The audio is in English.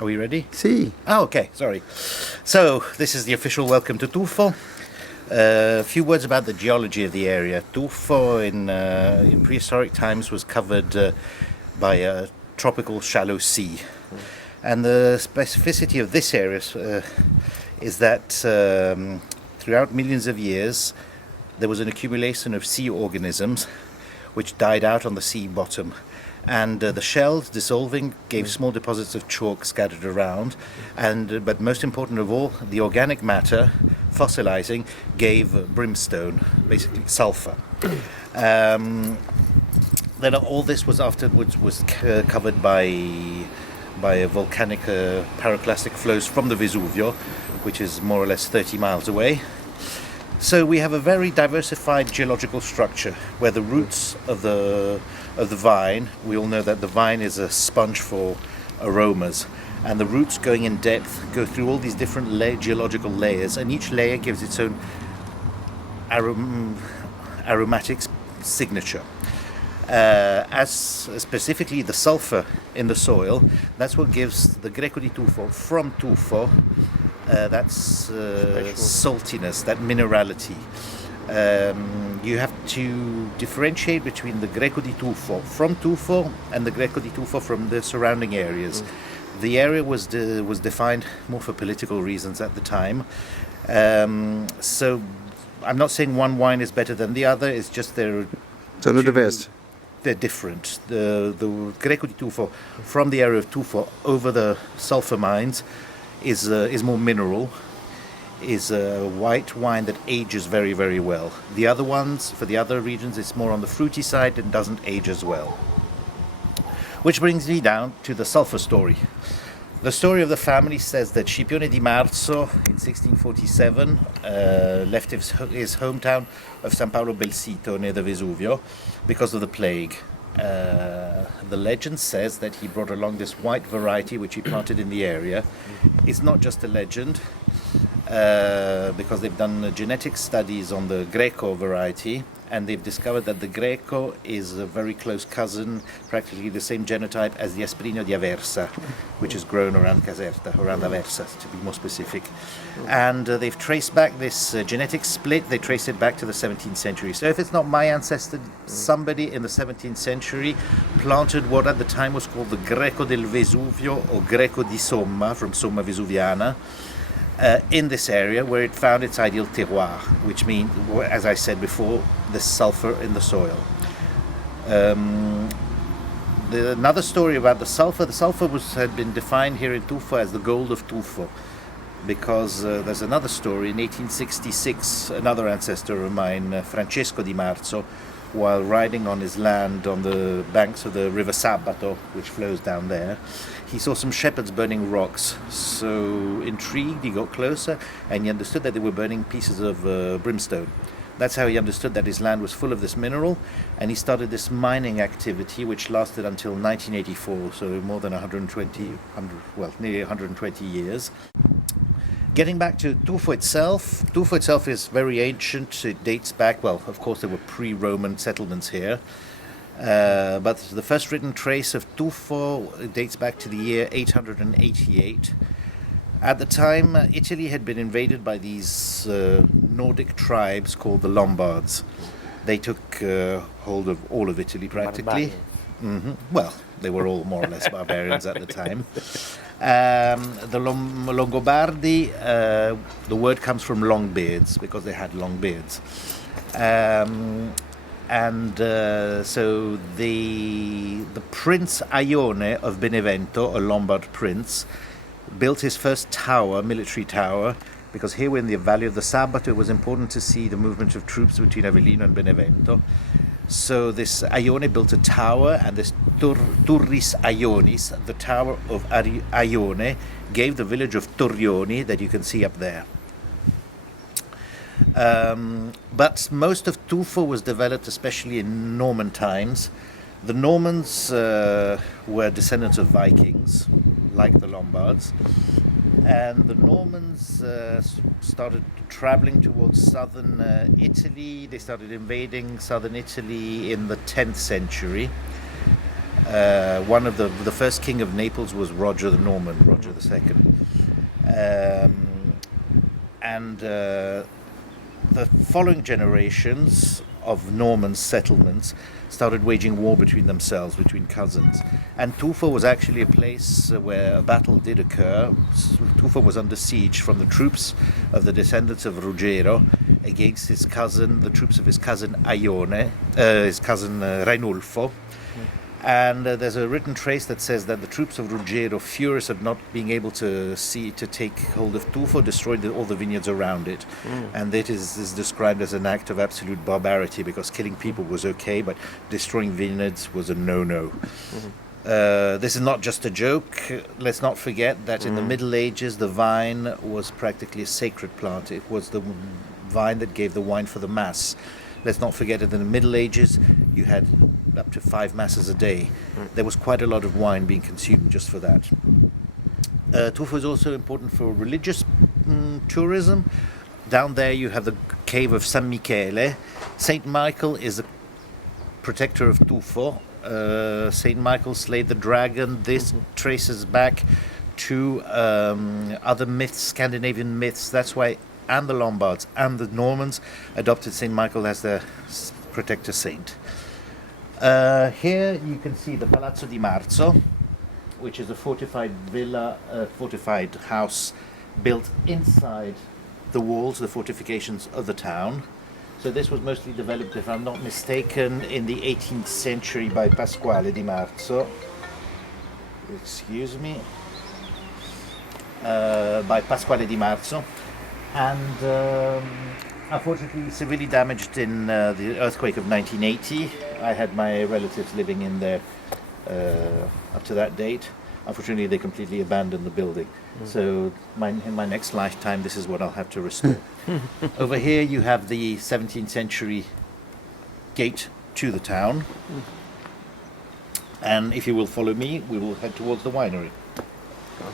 Are we ready? Sì. Oh, okay, sorry. So, this is the official welcome to Tufo. A few words about the geology of the area. Tufo in prehistoric times was covered by a tropical shallow sea. And the specificity of this area is that throughout millions of years there was an accumulation of sea organisms which died out on the sea bottom. And the shells dissolving gave small deposits of chalk scattered around, but most important of all, the organic matter fossilizing gave brimstone, basically sulfur. Then all this was afterwards covered by volcanic pyroclastic flows from the Vesuvio, which is more or less 30 miles away. So we have a very diversified geological structure where the roots of the vine, we all know that the vine is a sponge for aromas, and the roots going in depth go through all these different geological layers, and each layer gives its own aromatic signature. As specifically the sulfur in the soil, that's what gives the Greco di Tufo from Tufo that's saltiness, that minerality. You have to differentiate between the Greco di Tufo from Tufo and the Greco di Tufo from the surrounding areas. The area was defined more for political reasons at the time. So I'm not saying one wine is better than the other, it's just they're different. The Greco di Tufo from the area of Tufo over the sulfur mines is more mineral, is a white wine that ages very, very well. The other ones, for the other regions, it's more on the fruity side and doesn't age as well. Which brings me down to the Sulfur Story. The story of the family says that Scipione di Marzo in 1647 left his hometown of San Paolo Belsito near the Vesuvio because of the plague. The legend says that he brought along this white variety which he planted in the area. It's not just a legend, because they've done genetic studies on the Greco variety, and they've discovered that the Greco is a very close cousin, practically the same genotype as the Esprino di Aversa, which is grown around Caserta, around Aversa to be more specific. And they've traced back this genetic split, they trace it back to the 17th century. So if it's not my ancestor, somebody in the 17th century planted what at the time was called the Greco del Vesuvio, or Greco di Somma, from Somma Vesuviana, in this area where it found its ideal terroir, which means, as I said before, the sulfur in the soil. Another story about the sulfur had been defined here in Tufo as the gold of Tufo, because there's another story. In 1866, another ancestor of mine, Francesco di Marzo, while riding on his land on the banks of the river Sabato, which flows down there, he saw some shepherds burning rocks. So intrigued, he got closer and he understood that they were burning pieces of brimstone. That's how he understood that his land was full of this mineral, and he started this mining activity which lasted until 1984, so more than nearly 120 years. Getting back to Tufo itself is very ancient. It dates back, well, of course there were pre-Roman settlements here, but the first written trace of Tufo dates back to the year 888. At the time, Italy had been invaded by these Nordic tribes called the Lombards. They took hold of all of Italy practically. Well, they were all more or less barbarians at the time. The Longobardi, the word comes from long beards, because they had long beards. So the Prince Aione of Benevento, a Lombard prince, built his first tower, military tower, because here we're in the valley of the Sabato. It was important to see the movement of troops between Avellino and Benevento. So this Aione built a tower, and this Turris Aionis, the tower of Aione, gave the village of Torrioni that you can see up there. But most of Tufo was developed especially in Norman times. The Normans were descendants of Vikings, like the Lombards, and the Normans started traveling towards southern Italy. They started invading southern Italy in the 10th century. One of the first king of Naples was Roger the Norman, Roger II. And the following generations of Norman settlements started waging war between themselves, between cousins. And Tufo was actually a place where a battle did occur. Tufo was under siege from the troops of the descendants of Ruggero against his cousin, the troops of his cousin Aione, his cousin Rainulfo. And there's a written trace that says that the troops of Ruggero, furious at not being able to take hold of Tufo, destroyed all the vineyards around it. And that is described as an act of absolute barbarity, because killing people was okay, but destroying vineyards was a no-no. This is not just a joke. Let's not forget that in the Middle Ages, the vine was practically a sacred plant. It was the vine that gave the wine for the Mass. Let's not forget that in the Middle Ages, you had up to 5 masses a day. There was quite a lot of wine being consumed just for that. Tufo is also important for religious tourism. Down there you have the cave of San Michele. Saint Michael is the protector of Tufo. Saint Michael slayed the dragon. This traces back to other myths, Scandinavian myths. That's why and the Lombards and the Normans adopted Saint Michael as their protector saint. Here you can see the Palazzo Di Marzo, which is a fortified villa, fortified house built inside the walls, the fortifications of the town. So this was mostly developed, if I'm not mistaken, in the 18th century by Pasquale Di Marzo. Excuse me. By Pasquale Di Marzo. And unfortunately severely damaged in the earthquake of 1980. I had my relatives living in there up to that date. Unfortunately, they completely abandoned the building. So in my next lifetime, this is what I'll have to restore. Over here you have the 17th century gate to the town. And if you will follow me, we will head towards the winery. Okay.